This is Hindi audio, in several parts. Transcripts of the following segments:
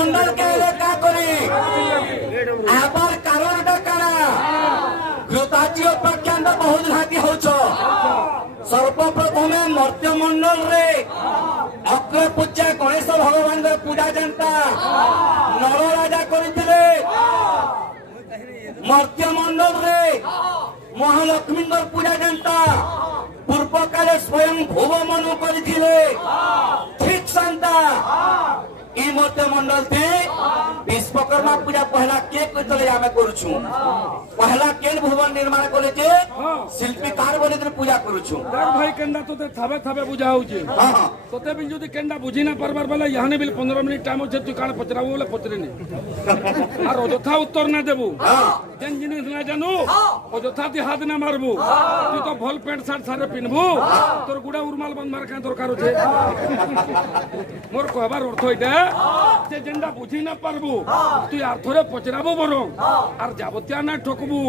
मंडल के एलाका करी आबार कारणटा काना कृताची उपाख्यान बहुत घाटी होछ सर्वप्रथमे मर्त्य मंडल रे अग्र पूजा गणेश भगवान पूजा जनता नर राजा करथिले मर्त्य मंडल रे महालक्ष्मी पूजा जनता पूर्व काले स्वयं भुव मनु करथिले ठीक संता ई मर्त्य मंडल थे विश्वकर्मा पूजा पहला के करथले आमे करूछु पहला केन भुवन निर्माण करे जे शिल्पीकार बोले पूजा करूछु भाई केंदा तो थाबे थाबे बुझा होउचे हां तोते बिन जदी केंदा बुझी ना परबार बेला यहाने बिल 15 मिनिट टाइम होचे तू काण पचराबो बोले पचरेनी आ अजथा उत्तर ना देबू जेन जिनिस ना जानू अजथा ती हाथ ना मारबू तू तो भल पैंट शर्ट सारे पिनबू तोर गुडा उरमाल बंद मार का दरकार होचे मोर कहबार अर्थ इटा जे जेंदा बुझी ना पारबू तू यार थोड़े पचराबो बरो आर जाबतिया ना ठोकबू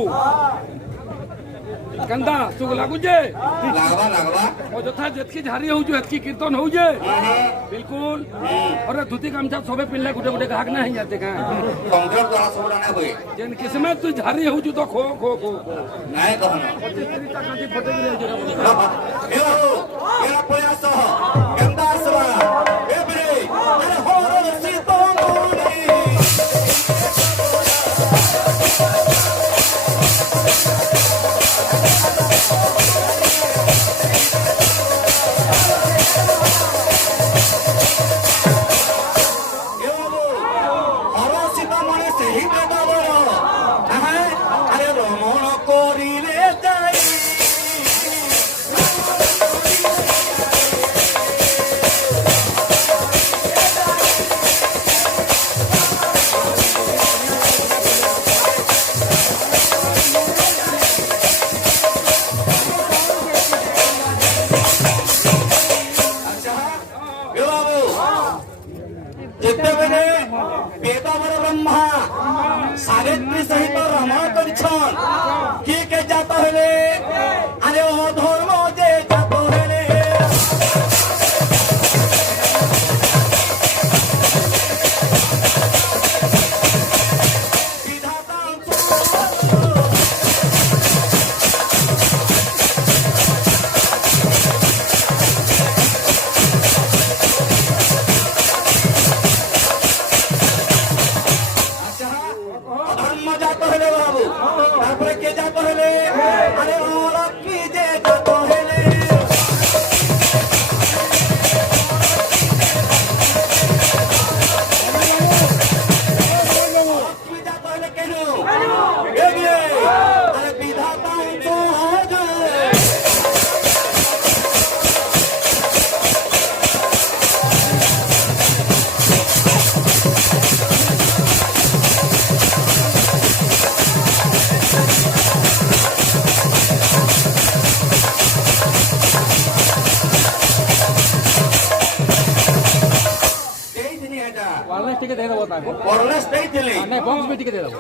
कंदा सुग लागू जे लागवा अजथा जेतकी झारी होउछु एतकी कीर्तन होउजे बिल्कुल अरे धोती गामछा सबे पिनले गुटे गुटे घाक ना ही जाते का कंक्रीट द्वारा सब ना होए जेन किस्मत तू झारी होउछु तो खो खो खो नाही कहना एरा प्रयास केंदा सवा एबरे अरे हो सीतो मोनी सावित्री सहित रमण करिछन किए के जात हेले अरे ओ धर्म जे जात हेले विधाता जात हेले बाबू तारपरे के जात हेले अरे और की जे जात हेले की जात हेले केनु ए बिए अरे विधाता तो हो जाए टिके दे दबो ताको परलेस नहीं थिले नै बॉक्स में टिके दे दबो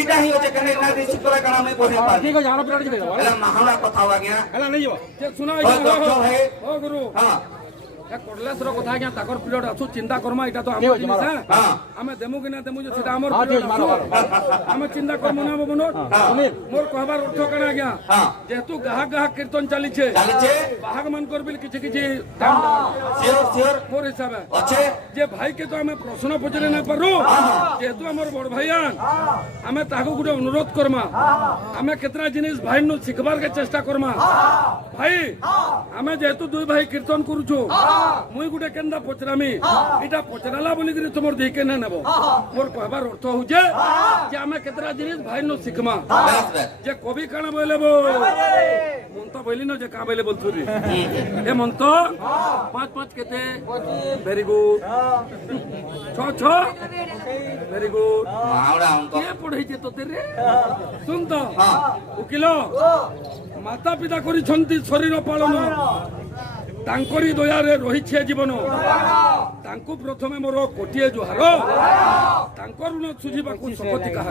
इटा ही होचे कने ना दिस तोरा काना में बोले पा ठीक है जानो प्लेट दे दबो एला महावड़ा कथा हो गया एला नहीं हो जे सुना ओ गुरु हां ए कोडलेसर कथा क्या ताकर प्लेट असु चिंता करमा इटा तो हमर जिनिस हां हमें देमु कि ना देमु जे सीधा हमर प्लेट हमें चिंता करमु ना बनो सुनील मोर कहबार अर्थ काना गया जेतु गाह गाह कीर्तन चली छे बाहग मन कर बिल किछि किछि सियोर मोर हिसाब अच्छे जे भाई के तो हमें प्रश्न पचरे ना पारू जेतु हमर बड़ भाईयान हमें ताको गुटे अनुरोध करमा हमें केतरा जिनिस भाई नु सिखबार के चेष्टा करमा भाई हमें जेतु दुई भाई कीर्तन करूछु मुई गुटे केंदा पचरामी इटा पचराला बोली कि तुमर देखे ना नेबो मोर कहबार अर्थ होजे जे हमें केतरा जिनिस भाई नु सिखमा जे कवि काना बोलेबो मन तो बोली न जे का बोले बोलथुरी ए मन तो 5 केते वेरी गुड 6 वेरी गुड महावड़ा अंक के पढै छे तोते रे सुन तो उकिलो माता पिता करी छंती शरीर पालन तांकरी दयारे रही जीवन तांकु प्रथमे मोर कोटिए जुहार तांकर ऋण सुझीबा शपथि कहा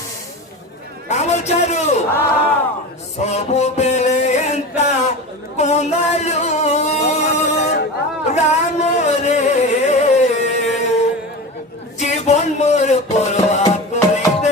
সুর পরোয়া করিতে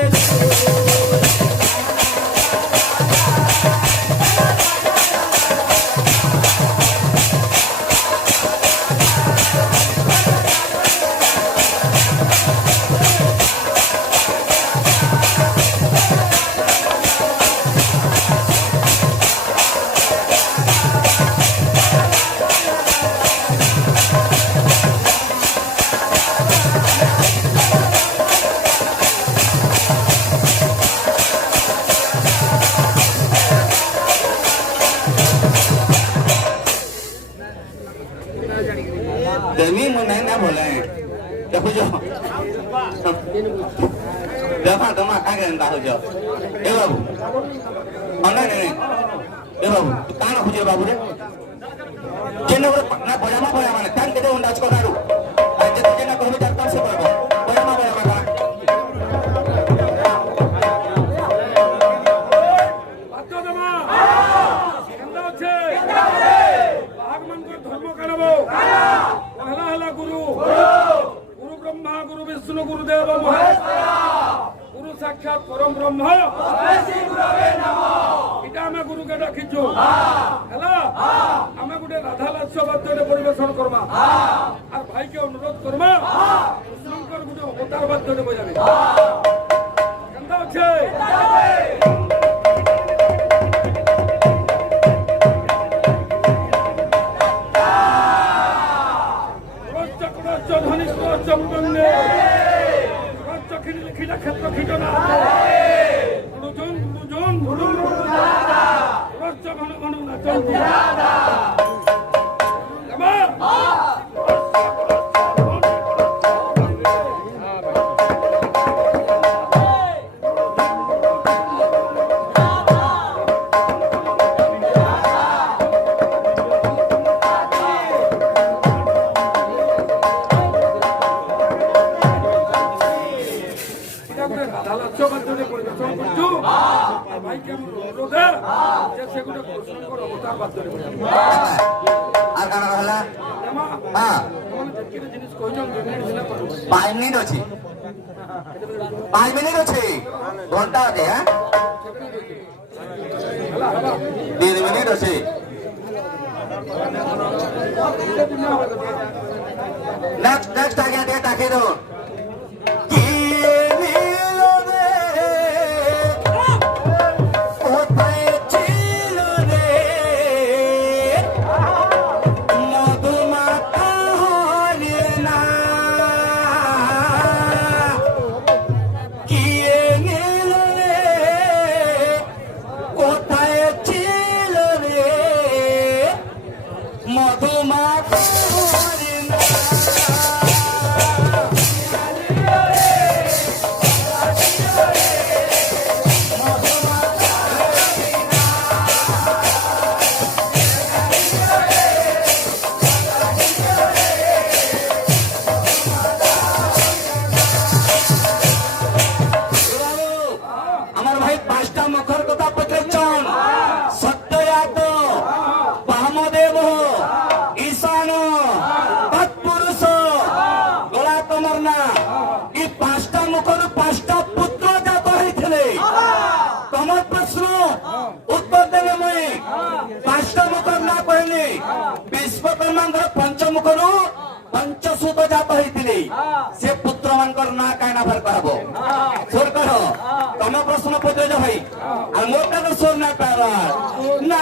Demi menang na boleh. Dah pujo. Dah pak tu mak kagak entah pujo. Babu. Mana ni? Babu. Tanah pujo babu deh. Kena nak boleh mana? Kan kita undang sekolah dulu. Aja tu kena kau bicara pasal apa? Boleh mana? বাধ্য দেবা কেন্দা আছে ভাগবানকর ধর্ম কানাবো পহলা হলা গুরু গুরু ব্রহ্মা গুরু বিষ্ণু গুরুদেব মহেশ্বর গুরু সাক্ষাৎ পরম ব্রহ্ম এটা আমি গুরুকে ডাকিছু হেলা আমি গোটে রাধা লাস্য বাদ্যরে পরিবেশন করমা আর ভাইকে অনুরোধ করমা কৃষ্ণঙ্কর গোটে অবতার বাদ্যরে বজাবে কেন্দা আছে চম্পন্নে খিলা ক্ষেত্র খিটনা গুরুজন গুরুজন গুরু ঘন ঘন নাচন আর কানা হলা হ্যাঁ 5 মিনিট আছে 5 মিনিট আছে ঘন্টা আছে হ্যাঁ 3 মিনিট আছে নেক্সট আগে দিয়ে তাকে দাও ବିଶ୍ୱକର୍ମାଙ୍କର ପଞ୍ଚମୁଖରୁ ପଞ୍ଚସୂତ ଜାତ ହେଇଥିଲେ ସେ ପୁତ୍ର ମାନଙ୍କର ନାଁ କାଇଁ ନା ଫରକ ହବ ସ୍ୱର କହ ତମ ପ୍ରଶ୍ନ ପଚାରୁଛ ଭାଇ ଆଉ ମୋଟା ତ ସ୍ୱର ନା ପାର ନା